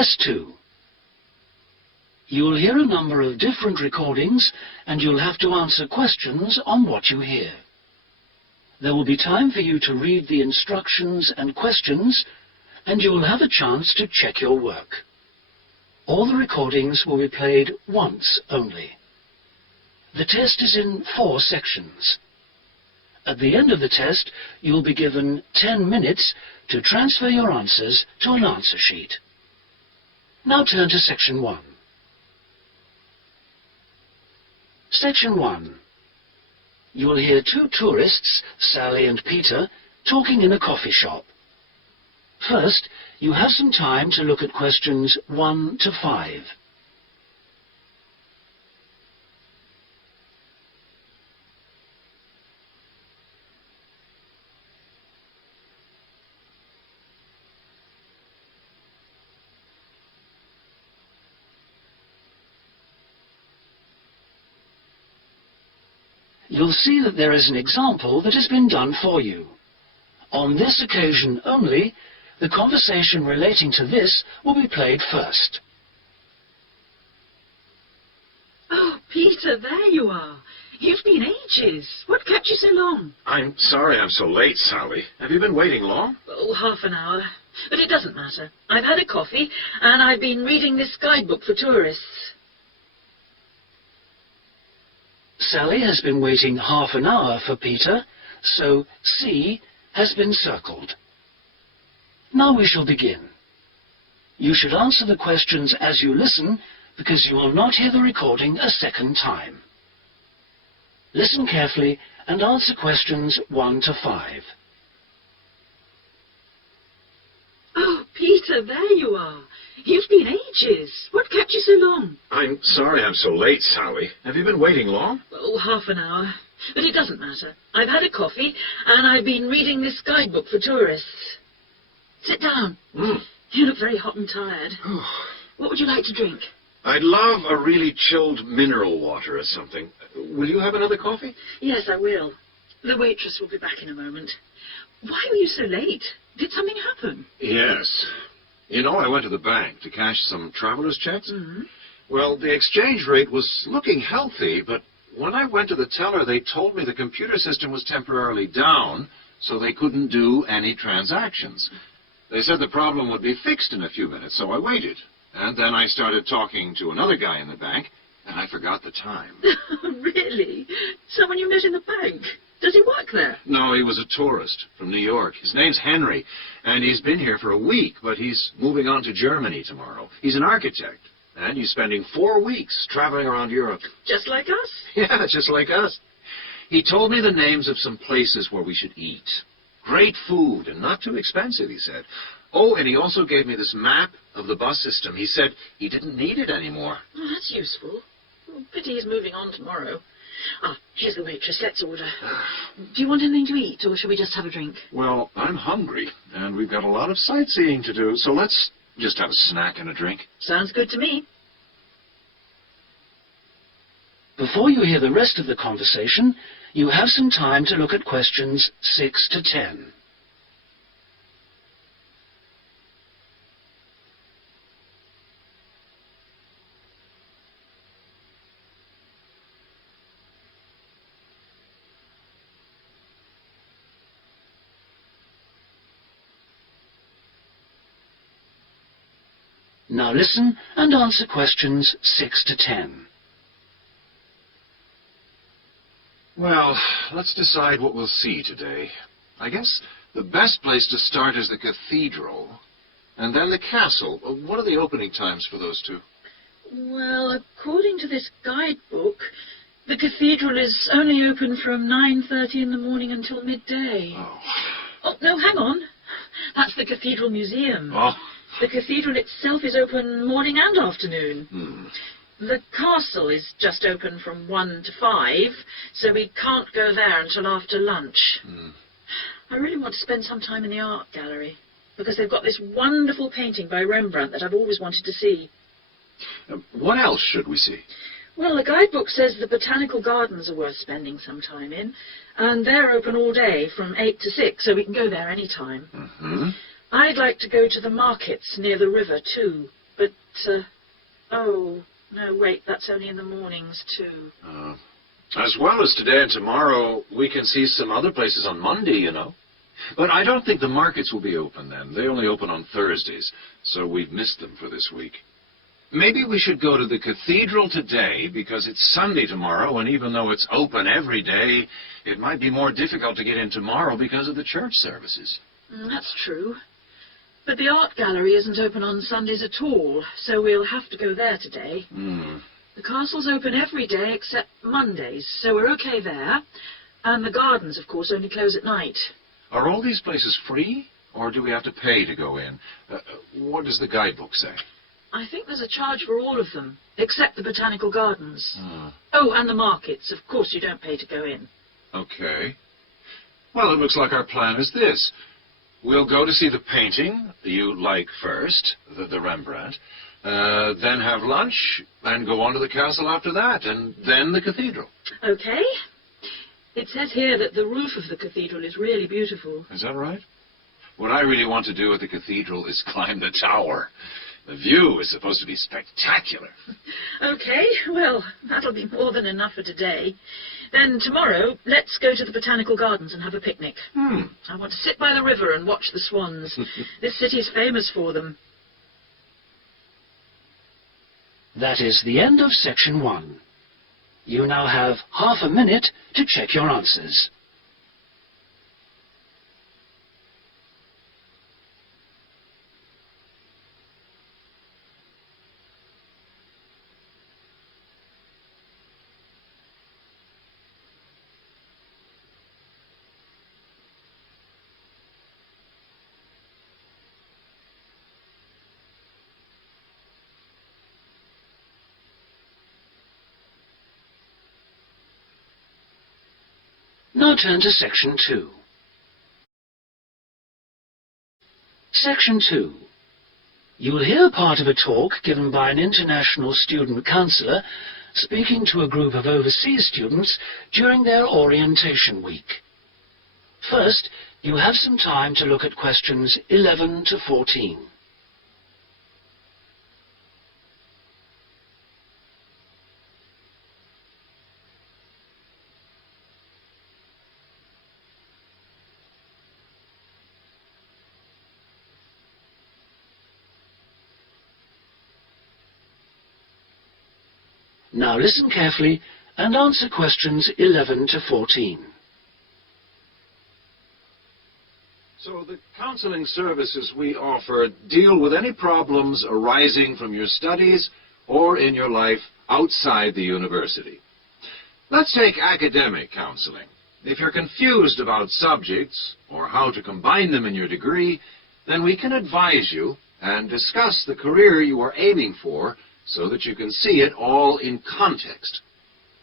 Test 2. You'll hear a number of different recordings, and you'll have to answer questions on what you hear. There will be time for you to read the instructions and questions, and you will have a chance to check your work. All the recordings will be played once only. The test is in 4 sections. At the end of the test, you'll be given 10 minutes to transfer your answers to an answer sheet. Now turn to Section 1. Section 1. You will hear 2 tourists, Sally and Peter, talking in a coffee shop. First, you have some time to look at questions 1 to 5. You'll see that there is an example that has been done for you. On this occasion only, the conversation relating to this will be played first. Oh, Peter, there you are. You've been ages. What kept you so long? I'm sorry I'm so late, Sally. Have you been waiting long? Oh, half an hour. But it doesn't matter. I've had a coffee, and I've been reading this guidebook for tourists. Sally has been waiting half an hour for Peter, so C has been circled. Now we shall begin. You should answer the questions as you listen, because you will not hear the recording a second time. Listen carefully and answer questions 1 to 5. Oh, Peter, there you are. You've been ages. What kept you so long? I'm sorry I'm so late, Sally. Have you been waiting long? Oh, half an hour. But it doesn't matter. I've had a coffee, and I've been reading this guidebook for tourists. Sit down. You look very hot and tired. What would you like to drink? I'd love a really chilled mineral water or something. Will you have another coffee? Yes, I will. The waitress will be back in a moment. Why were you so late? Did something happen? Yes. You know, I went to the bank to cash some traveler's checks. Well, the exchange rate was looking healthy, but when I went to the teller, they told me the computer system was temporarily down, so they couldn't do any transactions. They said the problem would be fixed in a few minutes, so I waited. And then I started talking to another guy in the bank, and I forgot the time. Really? Someone you met in the bank? Does he work there? No, he was a tourist from New York. His name's Henry, and he's been here for a week, but he's moving on to Germany tomorrow. He's an architect, and he's spending 4 weeks traveling around Europe. Just like us? Yeah, just like us. He told me the names of some places where we should eat. Great food, and not too expensive, he said. Oh, and he also gave me this map of the bus system. He said he didn't need it anymore. Oh, that's useful. Oh, pity he's moving on tomorrow. Ah, here's the waitress. Let's order. Do you want anything to eat, or shall we just have a drink? Well, I'm hungry, and we've got a lot of sightseeing to do, so let's just have a snack and a drink. Sounds good to me. Before you hear the rest of the conversation, you have some time to look at questions 6 to 10. Now listen and answer questions 6 to 10. Well, let's decide what we'll see today. I guess the best place to start is the cathedral, and then the castle. What are the opening times for those two? Well, according to this guidebook, the cathedral is only open from 9:30 in the morning until midday. Oh, no, hang on. That's the Cathedral Museum. Oh. The cathedral itself is open morning and afternoon. The castle is just open from 1 to 5, so we can't go there until after lunch. I really want to spend some time in the art gallery, because they've got this wonderful painting by Rembrandt that I've always wanted to see. What else should we see? Well, the guidebook says the botanical gardens are worth spending some time in, and they're open all day from 8 to 6, so we can go there any time. I'd like to go to the markets near the river, too, but, oh, no, wait, that's only in the mornings, too. As well as today and tomorrow, we can see some other places on Monday, you know. But I don't think the markets will be open then. They only open on Thursdays, so we've missed them for this week. Maybe we should go to the cathedral today because it's Sunday tomorrow, and even though it's open every day, it might be more difficult to get in tomorrow because of the church services. That's true. But the art gallery isn't open on Sundays at all, so we'll have to go there today. The castle's open every day except Mondays, so we're okay there. And the gardens, of course, only close at night. Are all these places free, or do we have to pay to go in? What does the guidebook say? I think there's a charge for all of them, except the botanical gardens. Oh, and the markets. Of course you don't pay to go in. Okay. Well, it looks like our plan is this. We'll go to see the painting you like first, the Rembrandt, then have lunch, and go on to the castle after that, and then the cathedral. Okay. It says here that the roof of the cathedral is really beautiful. Is that right? What I really want to do at the cathedral is climb the tower. The view is supposed to be spectacular. Okay, well, that'll be more than enough for today. Then tomorrow, let's go to the botanical gardens and have a picnic. I want to sit by the river and watch the swans. This city's famous for them. That is the end of section 1. You now have half a minute to check your answers. Now turn to section 2. Section 2. You will hear part of a talk given by an international student counsellor speaking to a group of overseas students during their orientation week. First, you have some time to look at questions 11 to 14. Now listen carefully and answer questions 11 to 14. So the counseling services we offer deal with any problems arising from your studies or in your life outside the university. Let's take academic counseling. If you're confused about subjects or how to combine them in your degree, then we can advise you and discuss the career you are aiming for so that you can see it all in context.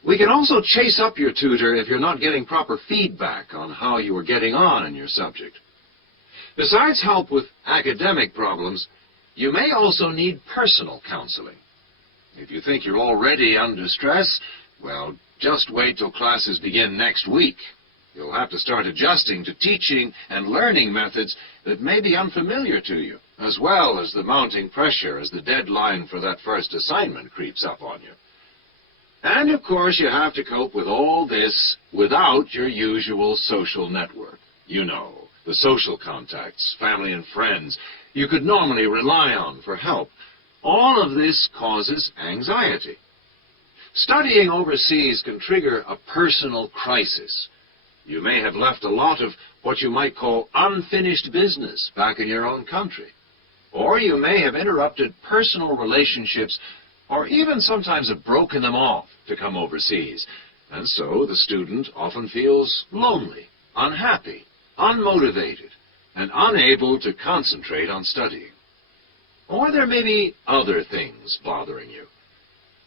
We can also chase up your tutor if you're not getting proper feedback on how you are getting on in your subject. Besides help with academic problems, you may also need personal counseling. If you think you're already under stress, well, just wait till classes begin next week. You'll have to start adjusting to teaching and learning methods that may be unfamiliar to you, as well as the mounting pressure as the deadline for that first assignment creeps up on you. And, of course, you have to cope with all this without your usual social network. You know, the social contacts, family and friends you could normally rely on for help. All of this causes anxiety. Studying overseas can trigger a personal crisis. You may have left a lot of what you might call unfinished business back in your own country. Or you may have interrupted personal relationships or even sometimes have broken them off to come overseas. And so the student often feels lonely, unhappy, unmotivated, and unable to concentrate on studying. Or there may be other things bothering you.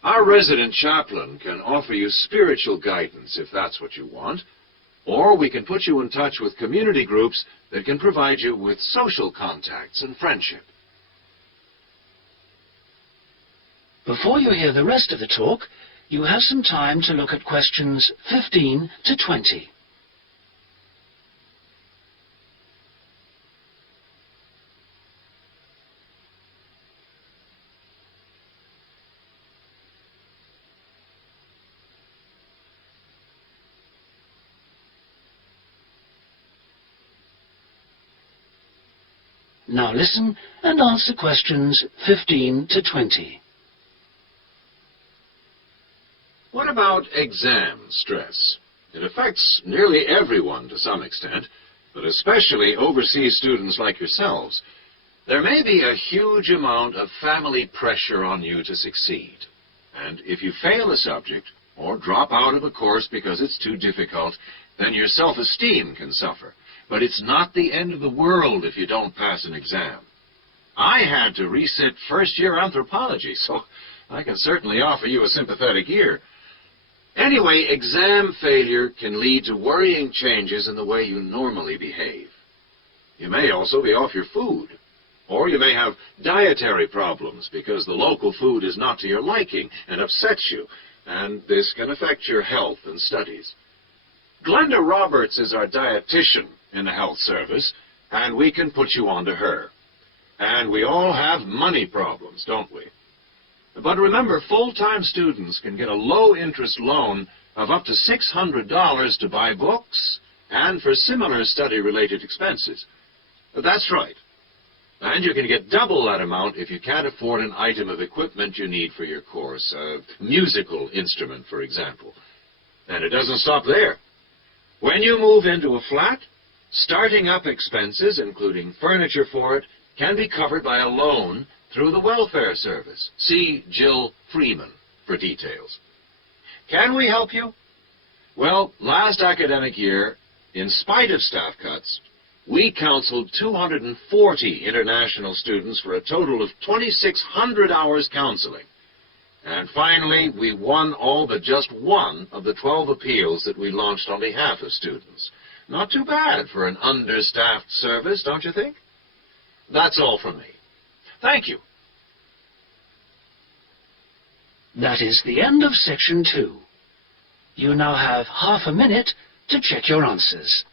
Our resident chaplain can offer you spiritual guidance if that's what you want, or we can put you in touch with community groups that can provide you with social contacts and friendship. Before you hear the rest of the talk, you have some time to look at questions 15 to 20. Now listen and answer questions 15 to 20. What about exam stress? It affects nearly everyone to some extent, but especially overseas students like yourselves. There may be a huge amount of family pressure on you to succeed. And if you fail a subject, or drop out of a course because it's too difficult, then your self-esteem can suffer. But it's not the end of the world if you don't pass an exam. I had to resit first-year anthropology, so I can certainly offer you a sympathetic ear. Anyway, exam failure can lead to worrying changes in the way you normally behave. You may also be off your food, or you may have dietary problems because the local food is not to your liking and upsets you, and this can affect your health and studies. Glenda Roberts is our dietitian in the health service, and we can put you on to her. And we all have money problems, don't we? But remember, full-time students can get a low-interest loan of up to $600 to buy books and for similar study-related expenses. That's right. And you can get double that amount if you can't afford an item of equipment you need for your course, a musical instrument, for example. And it doesn't stop there. When you move into a flat, starting up expenses, including furniture for it, can be covered by a loan through the welfare service. See Jill Freeman for details. Can we help you? Well, last academic year, in spite of staff cuts, we counseled 240 international students for a total of 2,600 hours counseling. And finally, we won all but just one of the 12 appeals that we launched on behalf of students. Not too bad for an understaffed service, don't you think? That's all from me. Thank you. That is the end of section 2. You now have half a minute to check your answers.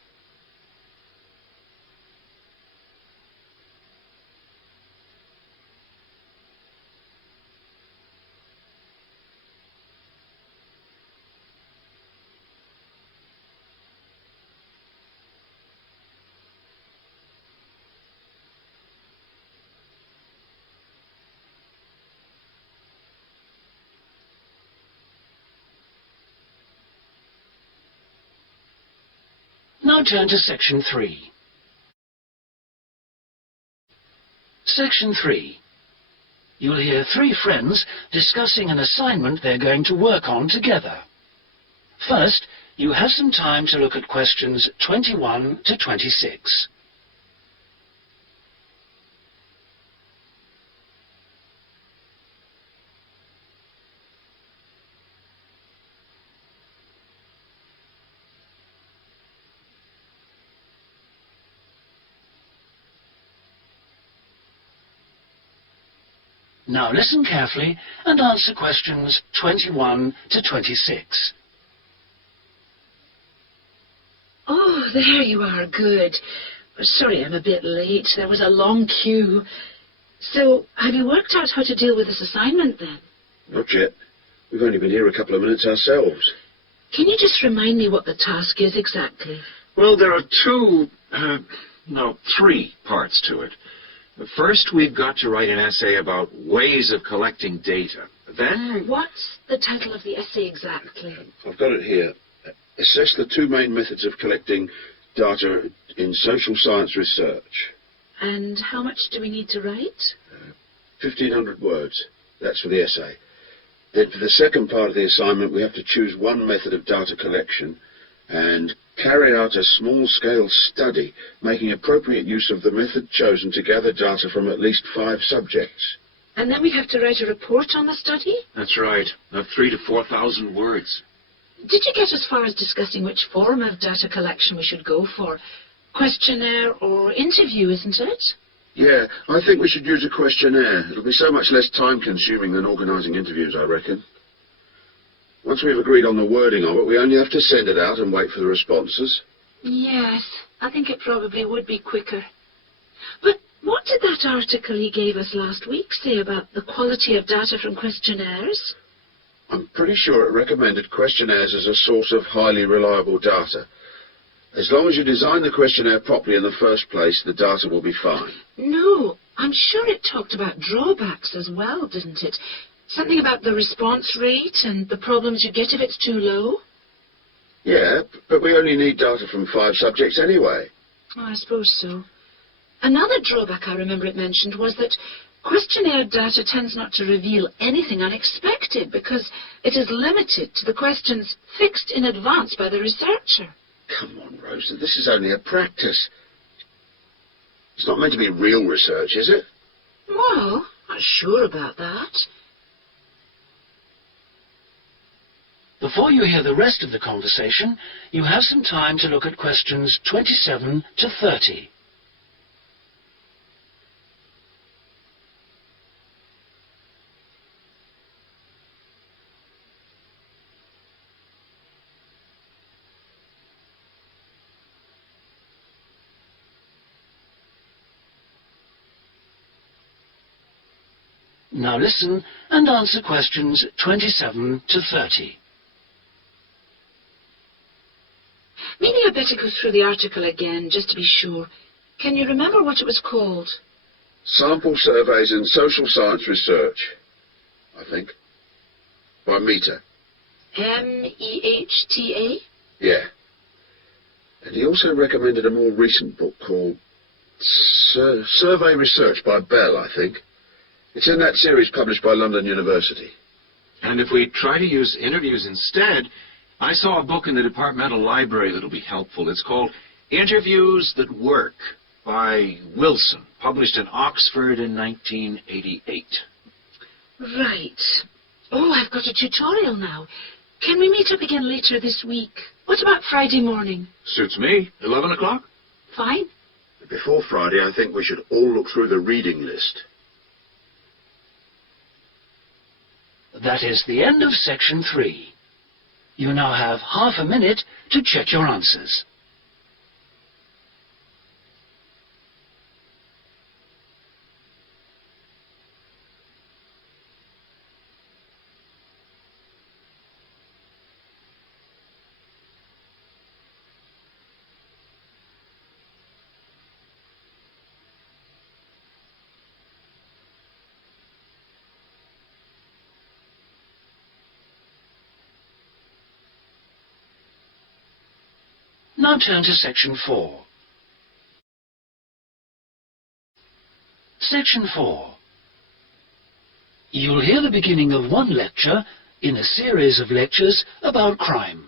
Now turn to section 3. Section 3. You'll hear 3 friends discussing an assignment they're going to work on together. First, you have some time to look at questions 21 to 26. Now listen carefully and answer questions 21 to 26. Oh, there you are. Good. Sorry I'm a bit late. There was a long queue. So, have you worked out how to deal with this assignment then? Not yet. We've only been here a couple of minutes ourselves. Can you just remind me what the task is exactly? Well, there are 3 parts to it. First, we've got to write an essay about ways of collecting data. Then... What's the title of the essay exactly? I've got it here. Assess the 2 main methods of collecting data in social science research. And how much do we need to write? 1,500 words. That's for the essay. Then for the second part of the assignment, we have to choose one method of data collection and carry out a small-scale study, making appropriate use of the method chosen to gather data from at least 5 subjects. And then we have to write a report on the study? That's right. Of 3,000 to 4,000 words. Did you get as far as discussing which form of data collection we should go for? Questionnaire or interview, isn't it? Yeah, I think we should use a questionnaire. It'll be so much less time-consuming than organising interviews, I reckon. Once we've agreed on the wording of it, we only have to send it out and wait for the responses. Yes, I think it probably would be quicker. But what did that article he gave us last week say about the quality of data from questionnaires? I'm pretty sure it recommended questionnaires as a source of highly reliable data. As long as you design the questionnaire properly in the first place, the data will be fine. No, I'm sure it talked about drawbacks as well, didn't it? Something about the response rate and the problems you get if it's too low? Yeah, but we only need data from 5 subjects anyway. Oh, I suppose so. Another drawback I remember it mentioned was that questionnaire data tends not to reveal anything unexpected because it is limited to the questions fixed in advance by the researcher. Come on, Rosa, this is only a practice. It's not meant to be real research, is it? Well, not sure about that. Before you hear the rest of the conversation, you have some time to look at questions 27 to 30. Now listen and answer questions 27 to 30. Maybe I better go through the article again, just to be sure. Can you remember what it was called? Sample Surveys in Social Science Research, I think. By Mehta. M-E-H-T-A? Yeah. And he also recommended a more recent book called Survey Research by Bell, I think. It's in that series published by London University. And if we try to use interviews instead, I saw a book in the departmental library that'll be helpful. It's called Interviews That Work by Wilson, published in Oxford in 1988. Right. Oh, I've got a tutorial now. Can we meet up again later this week? What about Friday morning? Suits me. 11 o'clock? Fine. Before Friday, I think we should all look through the reading list. That is the end of section 3. You now have half a minute to check your answers. Now turn to section 4. Section 4. You'll hear the beginning of one lecture in a series of lectures about crime.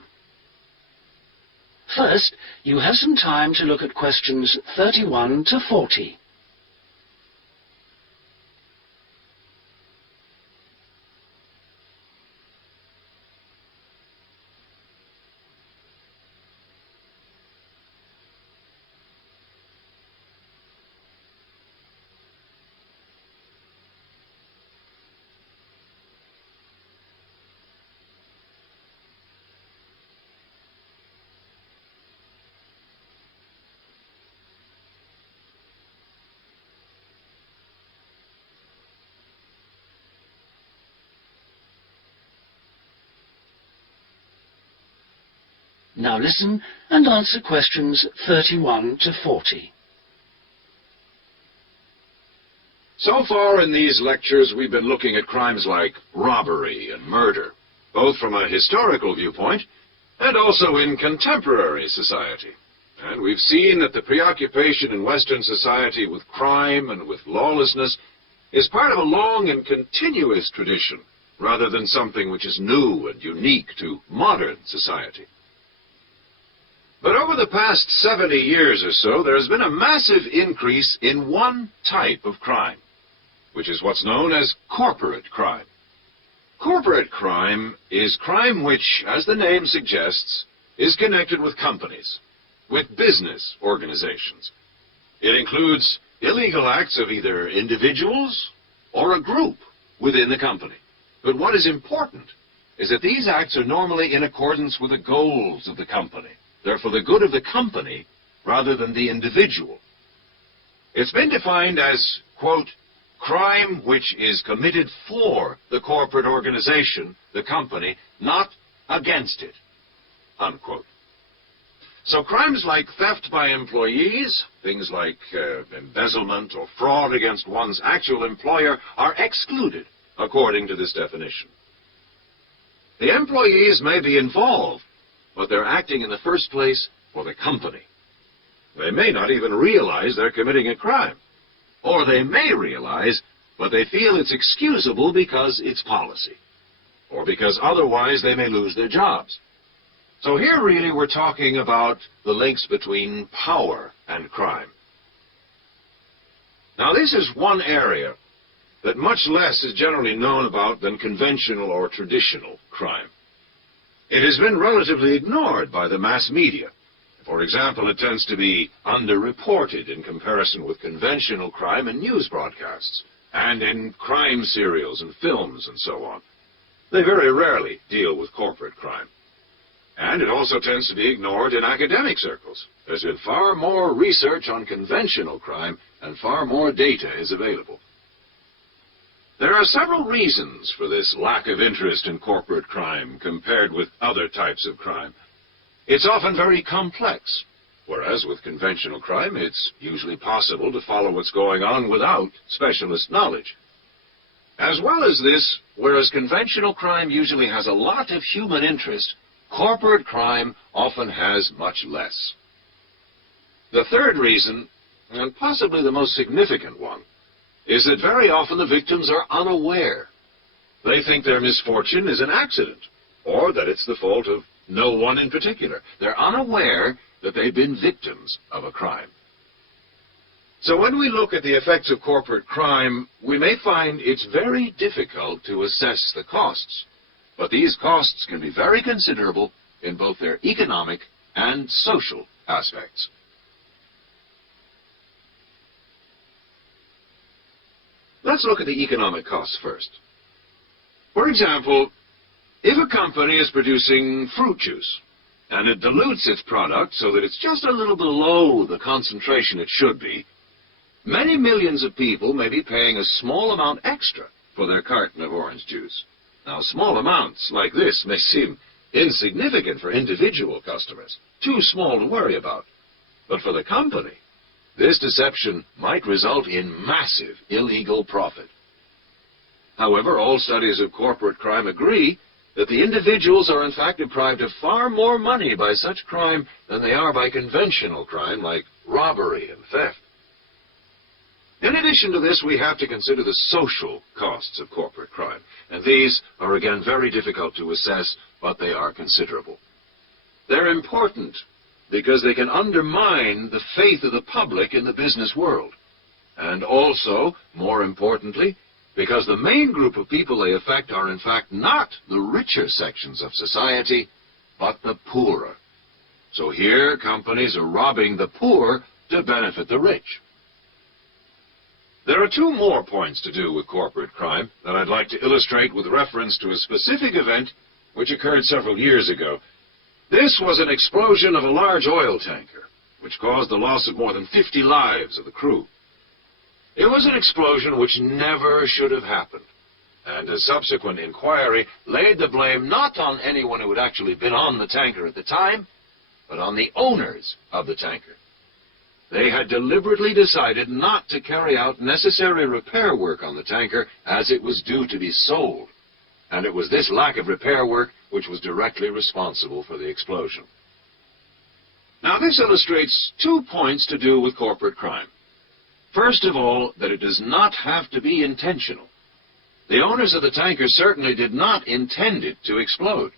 First, you have some time to look at questions 31 to 40. Now listen and answer questions 31 to 40. So far in these lectures, we've been looking at crimes like robbery and murder, both from a historical viewpoint and also in contemporary society. And we've seen that the preoccupation in Western society with crime and with lawlessness is part of a long and continuous tradition, rather than something which is new and unique to modern society. But over the past 70 years or so, there has been a massive increase in one type of crime, which is what's known as corporate crime. Corporate crime is crime which, as the name suggests, is connected with companies, with business organizations. It includes illegal acts of either individuals or a group within the company. But what is important is that these acts are normally in accordance with the goals of the company. They're for the good of the company rather than the individual. It's been defined as, quote, crime which is committed for the corporate organization, the company, not against it, unquote. So crimes like theft by employees, things like embezzlement or fraud against one's actual employer are excluded according to this definition. The employees may be involved, but they're acting in the first place for the company. They may not even realize they're committing a crime. Or they may realize, but they feel it's excusable because it's policy. Or because otherwise they may lose their jobs. So here really we're talking about the links between power and crime. Now this is one area that much less is generally known about than conventional or traditional crime. It has been relatively ignored by the mass media. For example, it tends to be underreported in comparison with conventional crime in news broadcasts, and in crime serials and films and so on. They very rarely deal with corporate crime. And it also tends to be ignored in academic circles. There's been far more research on conventional crime, and far more data is available. There are several reasons for this lack of interest in corporate crime compared with other types of crime. It's often very complex, whereas with conventional crime, it's usually possible to follow what's going on without specialist knowledge. As well as this, whereas conventional crime usually has a lot of human interest, corporate crime often has much less. The third reason, and possibly the most significant one, is that very often the victims are unaware. They think their misfortune is an accident, or that it's the fault of no one in particular. They're unaware that they've been victims of a crime. So when we look at the effects of corporate crime, we may find it's very difficult to assess the costs. But these costs can be very considerable in both their economic and social aspects. Let's look at the economic costs first. For example, if a company is producing fruit juice, and it dilutes its product so that it's just a little below the concentration it should be, many millions of people may be paying a small amount extra for their carton of orange juice. Now, small amounts like this may seem insignificant for individual customers, too small to worry about. But for the company, this deception might result in massive illegal profit. However, all studies of corporate crime agree that the individuals are in fact deprived of far more money by such crime than they are by conventional crime like robbery and theft. In addition to this, we have to consider the social costs of corporate crime. And these are again very difficult to assess, but they are considerable. They're important because they can undermine the faith of the public in the business world. And also, more importantly, because the main group of people they affect are in fact not the richer sections of society, but the poorer. So here, companies are robbing the poor to benefit the rich. There are two more points to do with corporate crime that I'd like to illustrate with reference to a specific event which occurred several years ago. This was an explosion of a large oil tanker, which caused the loss of more than 50 lives of the crew. It was an explosion which never should have happened, and a subsequent inquiry laid the blame not on anyone who had actually been on the tanker at the time, but on the owners of the tanker. They had deliberately decided not to carry out necessary repair work on the tanker as it was due to be sold. And it was this lack of repair work which was directly responsible for the explosion. Now this illustrates 2 points to do with corporate crime. First of all, that it does not have to be intentional. The owners of the tanker certainly did not intend it to explode.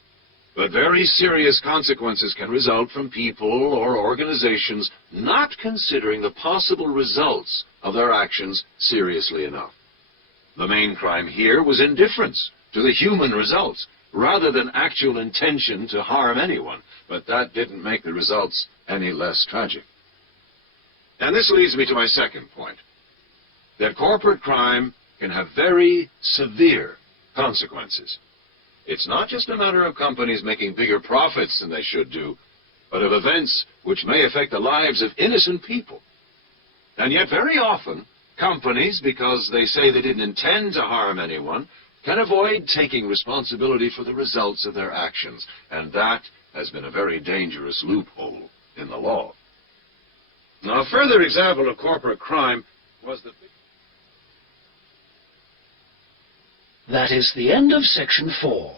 But very serious consequences can result from people or organizations not considering the possible results of their actions seriously enough. The main crime here was indifference to the human results, rather than actual intention to harm anyone. But that didn't make the results any less tragic. And this leads me to my second point, that corporate crime can have very severe consequences. It's not just a matter of companies making bigger profits than they should do, but of events which may affect the lives of innocent people. And yet very often, companies, because they say they didn't intend to harm anyone, can avoid taking responsibility for the results of their actions. And that has been a very dangerous loophole in the law. Now, a further example of corporate crime was the... That is the end of section 4.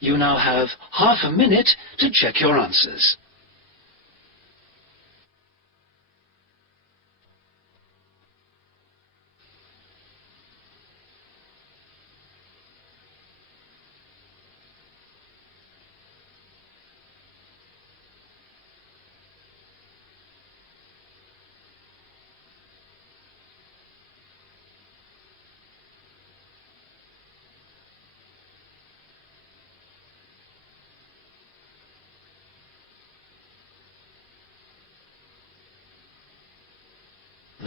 You now have half a minute to check your answers.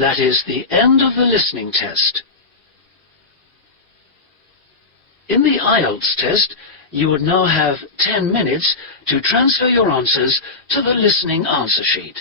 That is the end of the listening test. In the Ielts test, you would now have 10 minutes to transfer your answers to the listening answer sheet.